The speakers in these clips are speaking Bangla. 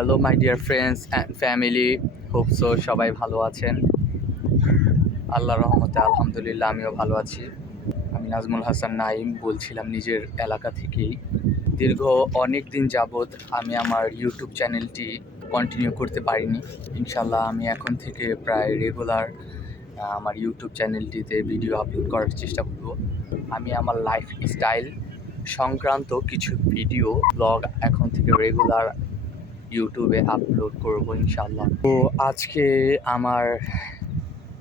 Hello my dear friends and family hope so সবাই ভালো আছেন। আল্লাহ রহমতে, আলহামদুলিল্লাহ, আমিও ভালো আছি। আমি নাজমুল হাসান নাইম বলছিলাম নিজের এলাকা থেকেই। দীর্ঘ অনেক দিন যাবৎ আমি আমার ইউটিউব চ্যানেলটি কন্টিনিউ করতে পারিনি। ইনশাল্লাহ আমি এখন থেকে প্রায় রেগুলার আমার ইউটিউব চ্যানেলটিতে ভিডিও আপলোড করার চেষ্টা করব। আমি আমার লাইফ স্টাইল সংক্রান্ত কিছু ভিডিও ব্লগ এখন থেকে রেগুলার ইউটিউবে আপলোড করব ইনশাল্লাহ তো আজকে আমার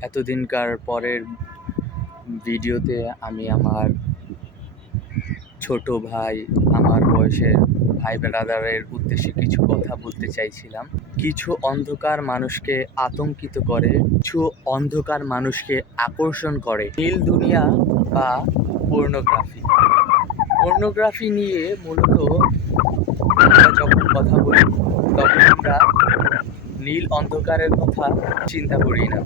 এতদিনকার পরের ভিডিওতে আমি আমার ছোট ভাই, আমার বয়সের ভাই ব্রাদারের উদ্দেশ্যে কিছু কথা বলতে চাইছিলাম। কিছু অন্ধকার মানুষকে আতঙ্কিত করে, কিছু অন্ধকার মানুষকে আকর্ষণ করে। নীল দুনিয়া বা পর্নোগ্রাফি পর্নোগ্রাফি নিয়ে মূলত আমরা যখন কথা বলি, তখন আমরা নীল অন্ধকারের কথা চিন্তা করি না।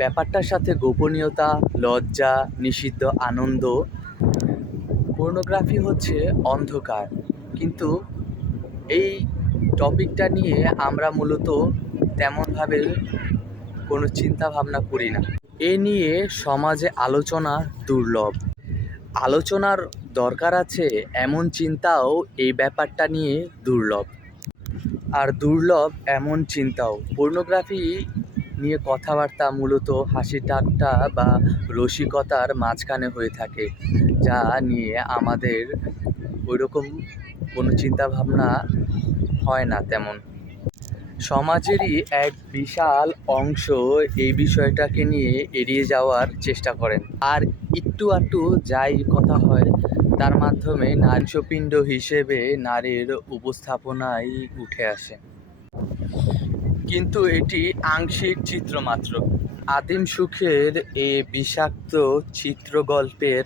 ব্যাপারটার সাথে গোপনীয়তা, লজ্জা, নিষিদ্ধ আনন্দ, পর্নোগ্রাফি হচ্ছে অন্ধকার। কিন্তু এই টপিকটা নিয়ে আমরা মূলত তেমনভাবে কোনো চিন্তা ভাবনা করি না। এ নিয়ে সমাজে আলোচনা দুর্লভ। আলোচনার দরকার আছে এমন চিন্তাও এই ব্যাপারটা নিয়ে দুর্লভ। আর দুর্লভ এমন চিন্তাও। পর্নোগ্রাফি নিয়ে কথাবার্তা মূলত হাসি ঠাট্টা বা রসিকতার মাঝখানে হয়ে থাকে, যা নিয়ে আমাদের ওইরকম কোনো চিন্তাভাবনা হয় না তেমন। সমাজেরই এক বিশাল অংশ এই বিষয়টাকে নিয়ে এড়িয়ে যাওয়ার চেষ্টা করেন। আর একটু আটটু যাই কথা হয়, তার মাধ্যমে নারীশপিণ্ড হিসেবে নারীর উপস্থাপনায় উঠে আসে। কিন্তু এটি আংশিক চিত্র মাত্র। আদিম সুখের এ বিষাক্ত চিত্রগল্পের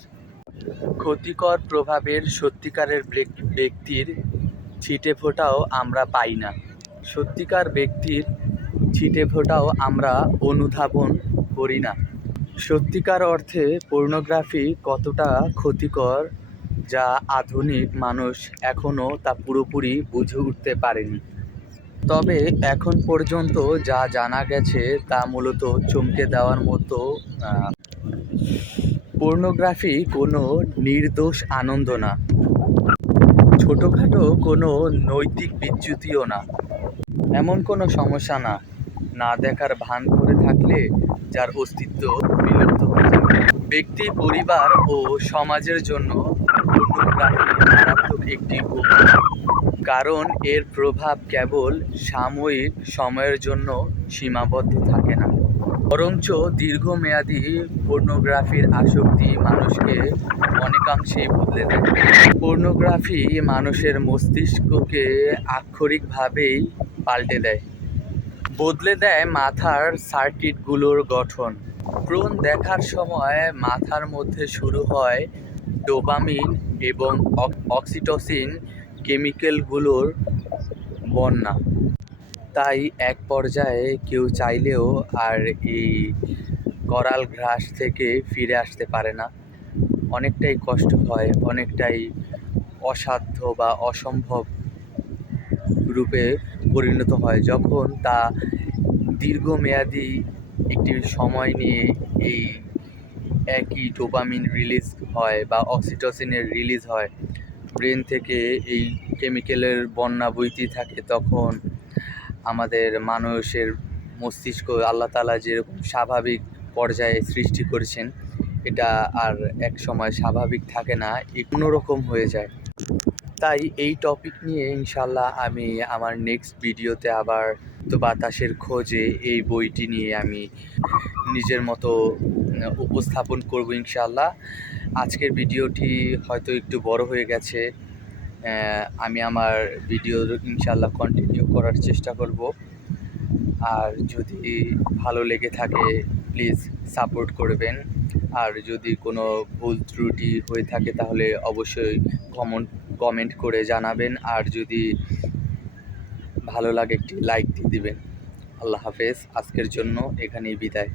ক্ষতিকর প্রভাবের সত্যিকারের ব্যক্তির ছিটে ফোটাও আমরা পাই না। সত্যিকার ব্যক্তির ছিটে ফোটাও আমরা অনুধাবন করি না। সত্যিকার অর্থে পর্নোগ্রাফি কতটা ক্ষতিকর যা আধুনিক মানুষ এখনও তা পুরোপুরি বুঝে উঠতে পারেনি। তবে এখন পর্যন্ত যা জানা গেছে তা মূলত চমকে দেওয়ার মতো পর্নোগ্রাফি কোনো নির্দোষ আনন্দ না। ছোটোখাটো কোনো নৈতিক বিচ্যুতিও না। এমন কোনো সমস্যা না না দেখার ভান করে থাকলে যার অস্তিত্ব বিলুপ্ত হয়ে ব্যক্তি, পরিবার ও সমাজের জন্য একটি কারণ এর প্রভাব কেবল সাময়িক সময়ের জন্য সীমাবদ্ধ থাকে না। বরঞ্চ দীর্ঘমেয়াদী পর্নোগ্রাফির আসক্তি মানুষকে অনেকাংশেই বদলে দেয়। পর্নোগ্রাফি মানুষের মস্তিষ্ককে আক্ষরিকভাবেই পাল্টে দেয়। বদলে দেয় মাথার সার্কিটগুলোর গঠন। ক্রোন দেখার সময় মাথার মধ্যে শুরু হয় ডোপামিন এবং অক- অক্সিটোসিন কেমিক্যালগুলোর বন্যা। তাই এক পর্যায়ে কেউ চাইলেও আর এই করাল ঘ্রাস থেকে ফিরে আসতে পারে না। অনেকটাই কষ্ট হয়, অনেকটাই অসাধ্য বা অসম্ভব রূপে পরিণত হয়। যখন তা দীর্ঘমেয়াদী একটি সময় নিয়ে এই একই ডোপামিন রিলিজ হয় বা অক্সিটোসিনের রিলিজ হয়, ব্রেন থেকে এই কেমিক্যালের বন্যা বইতেই থাকে, তখন আমাদের মানুষের মস্তিষ্ক আল্লাহ তালা যেরকম স্বাভাবিক পর্যায়ে সৃষ্টি করেছেন, এটা আর এক সময় স্বাভাবিক থাকে না অন্যরকম হয়ে যায়। তাই এই টপিক নিয়ে ইনশাল্লাহ আমি আমার নেক্সট ভিডিওতে আবার তো বাতাসের খোঁজে এই বইটি নিয়ে আমি নিজের মতো উপস্থাপন করব ইনশাল্লাহ আজকের ভিডিওটি হয়তো একটু বড় হয়ে গেছে। আমি আমার ভিডিও ইনশাল্লাহ কন্টিনিউ করার চেষ্টা করব। আর যদি ভালো লেগে থাকে প্লিজ সাপোর্ট করবেন। আর যদি কোনো ভুল ত্রুটি হয়ে থাকে, তাহলে অবশ্যই কমেন্ট কমেন্ট করে জানাবেন। আর যদি ভালো লাগে, একটি লাইক দিয়ে দিবেন। আল্লাহ হাফেজ। আজকের জন্য এখানেই বিদায়।